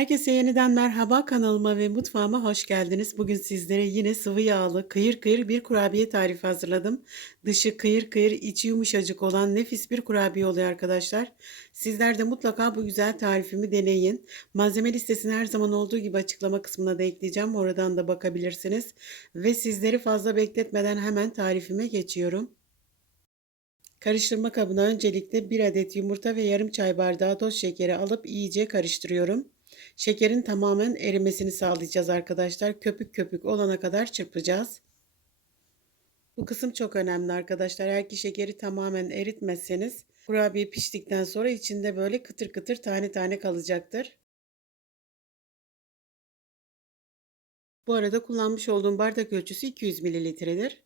Herkese yeniden merhaba kanalıma ve mutfağıma hoş geldiniz. Bugün sizlere yine sıvı yağlı kıyır kıyır bir kurabiye tarifi hazırladım. Dışı kıyır kıyır içi yumuşacık olan nefis bir kurabiye oluyor arkadaşlar. Sizler de mutlaka bu güzel tarifimi deneyin. Malzeme listesini her zaman olduğu gibi açıklama kısmına da ekleyeceğim. Oradan da bakabilirsiniz. Ve sizleri fazla bekletmeden hemen tarifime geçiyorum. Karıştırma kabına öncelikle 1 adet yumurta ve yarım çay bardağı toz şekeri alıp iyice karıştırıyorum. Şekerin tamamen erimesini sağlayacağız arkadaşlar. Köpük köpük olana kadar çırpacağız. Bu kısım çok önemli arkadaşlar. Eğer ki şekeri tamamen eritmezseniz kurabiye piştikten sonra içinde böyle kıtır kıtır tane tane kalacaktır. Bu arada kullanmış olduğum bardak ölçüsü 200 mililitredir.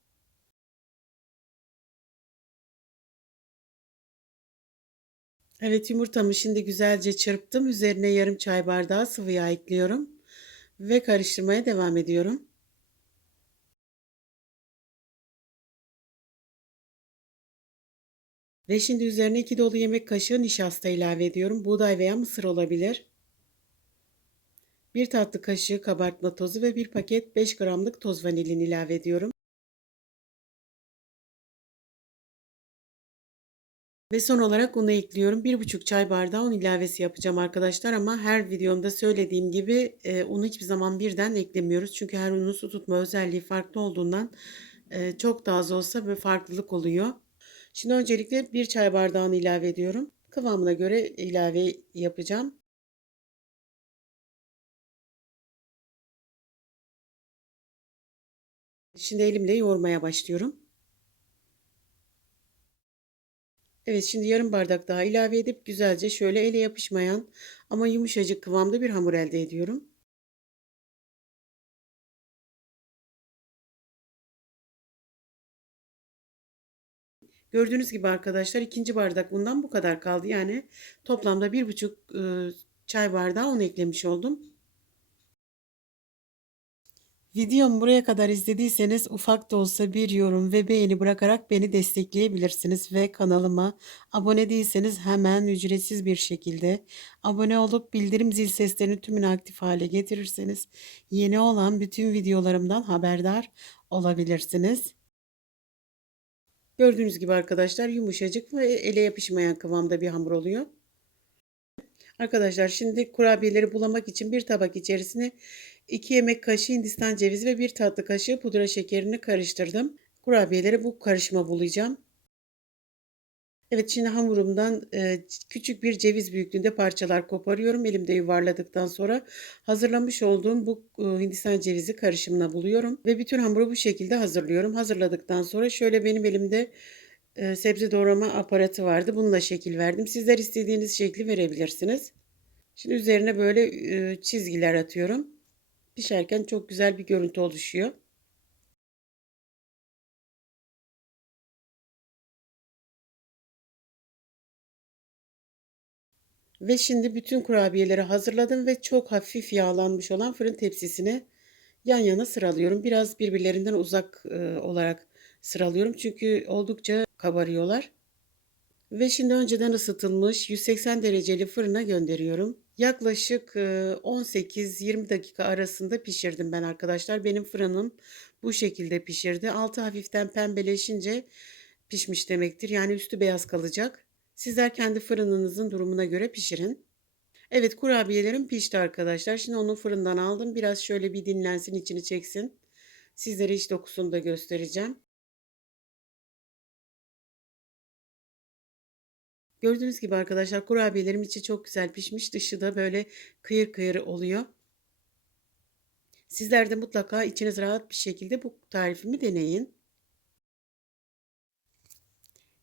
Evet yumurtamı şimdi güzelce çırptım. Üzerine yarım çay bardağı sıvı yağ ekliyorum. Ve karıştırmaya devam ediyorum. Ve şimdi üzerine 2 dolu yemek kaşığı nişasta ilave ediyorum. Buğday veya mısır olabilir. 1 tatlı kaşığı kabartma tozu ve 1 paket 5 gramlık toz vanilin ilave ediyorum. Ve son olarak unu ekliyorum. 1,5 çay bardağı un ilavesi yapacağım arkadaşlar ama her videomda söylediğim gibi e, unu hiçbir zaman birden eklemiyoruz. Çünkü her unun su tutma özelliği farklı olduğundan e, çok daha az olsa bir farklılık oluyor. Şimdi öncelikle 1 çay bardağını ilave ediyorum. Kıvamına göre ilave yapacağım. Şimdi elimle yoğurmaya başlıyorum. Evet şimdi yarım bardak daha ilave edip güzelce şöyle ele yapışmayan ama yumuşacık kıvamda bir hamur elde ediyorum. Gördüğünüz gibi arkadaşlar ikinci bardak bundan bu kadar kaldı. Yani toplamda bir buçuk çay bardağı un eklemiş oldum. Videomu buraya kadar izlediyseniz ufak da olsa bir yorum ve beğeni bırakarak beni destekleyebilirsiniz ve kanalıma abone değilseniz hemen ücretsiz bir şekilde abone olup bildirim zil seslerini tümünü aktif hale getirirseniz yeni olan bütün videolarımdan haberdar olabilirsiniz. Gördüğünüz gibi arkadaşlar yumuşacık ve ele yapışmayan kıvamda bir hamur oluyor. Arkadaşlar şimdi kurabiyeleri bulamak için bir tabak içerisine 2 yemek kaşığı hindistan cevizi ve 1 tatlı kaşığı pudra şekerini karıştırdım. Kurabiyeleri bu karışıma bulayacağım. Evet şimdi hamurumdan e, küçük bir ceviz büyüklüğünde parçalar koparıyorum. Elimde yuvarladıktan sonra hazırlamış olduğum bu e, hindistan cevizi karışımına buluyorum. Ve bütün hamuru bu şekilde hazırlıyorum. Hazırladıktan sonra şöyle benim elimde e, sebze doğrama aparatı vardı. Bununla şekil verdim. Sizler istediğiniz şekli verebilirsiniz. Şimdi üzerine böyle çizgiler atıyorum. Pişerken çok güzel bir görüntü oluşuyor. Ve şimdi bütün kurabiyeleri hazırladım ve çok hafif yağlanmış olan fırın tepsisine yan yana sıralıyorum. Biraz birbirlerinden uzak e, olarak sıralıyorum çünkü oldukça kabarıyorlar. Ve şimdi önceden ısıtılmış 180 dereceli fırına gönderiyorum. Yaklaşık 18-20 dakika arasında pişirdim ben arkadaşlar. Benim fırınım bu şekilde pişirdi. Altı hafiften pembeleşince pişmiş demektir. Yani üstü beyaz kalacak. Sizler kendi fırınınızın durumuna göre pişirin. Evet kurabiyelerim pişti arkadaşlar. Şimdi onu fırından aldım. Biraz şöyle bir dinlensin içini çeksin. Sizlere iç dokusunu da göstereceğim. Gördüğünüz gibi arkadaşlar kurabiyelerim içi çok güzel pişmiş. Dışı da böyle kıyır kıyır oluyor. Sizler de mutlaka içiniz rahat bir şekilde bu tarifimi deneyin.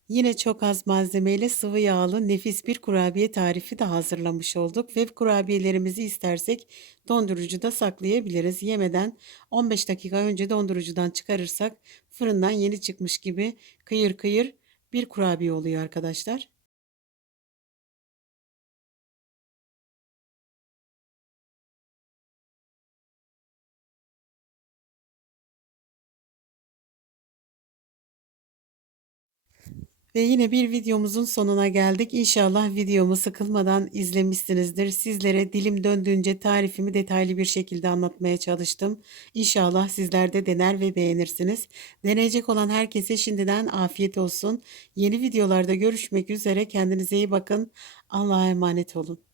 Yine çok az malzemeyle sıvı yağlı nefis bir kurabiye tarifi de hazırlamış olduk. Ve kurabiyelerimizi istersek dondurucuda saklayabiliriz. Yemeden 15 dakika önce dondurucudan çıkarırsak fırından yeni çıkmış gibi kıyır kıyır bir kurabiye oluyor arkadaşlar. Ve yine bir videomuzun sonuna geldik. İnşallah videomu sıkılmadan izlemişsinizdir. Sizlere dilim döndüğünce tarifimi detaylı bir şekilde anlatmaya çalıştım. İnşallah sizler de dener ve beğenirsiniz. Deneyecek olan herkese şimdiden afiyet olsun. Yeni videolarda görüşmek üzere. Kendinize iyi bakın. Allah'a emanet olun.